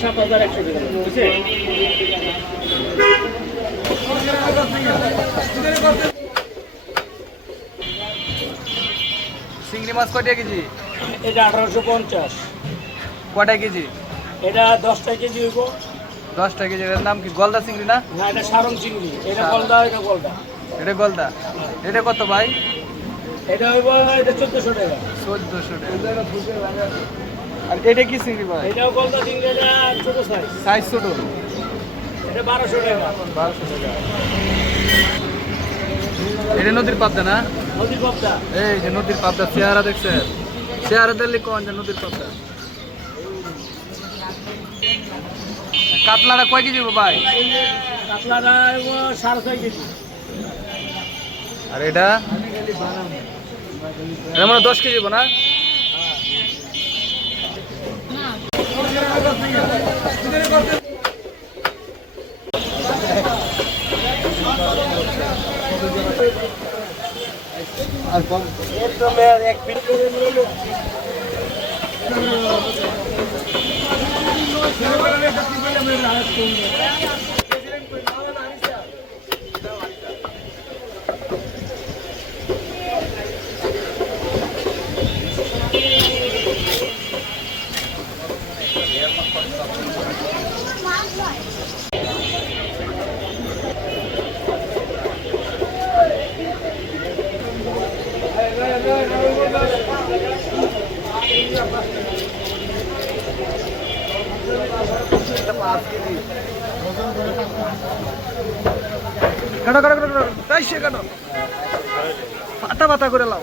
সাত হাজার একশো টাকা বুঝছে চিংড়ি মাছ কয়টা কেজি? এটা আঠারোশো পঞ্চাশ। কয়টা কেজি? এটা দশটা কেজি হইব। দশটা কেজি এটার নাম কি গলদা চিংড়ি না? না এটা সারং চিংড়ি। এটা গলদা এটা গলদা। এটা গলদা। এটা কত ভাই? এটা হইব এটা চোদ্দশো টাকা। চোদ্দশো আর এটা কি চিংড়ি এটাও গলদা চিংড়ি এটা ছোট সাইজ সাইজ ছোট। এটা বারোশো টাকা। বারোশো টাকা। এটা নদীর পাবদা না? নদী কপ্তা এই যে নদীর পাবদা চেহারা দেখছেন? চেহারা দেখলে কোন যে নদীর পাবদা? কাতলাটা কয় কেজি ভাই? কাতলাটা সাড়ে ছয় কেজি। আর এটা? এটা দশ কেজি না? এক কাটো কাটো কাটো কাটো তাই সে কাটো পাতা পাতা করে লাও।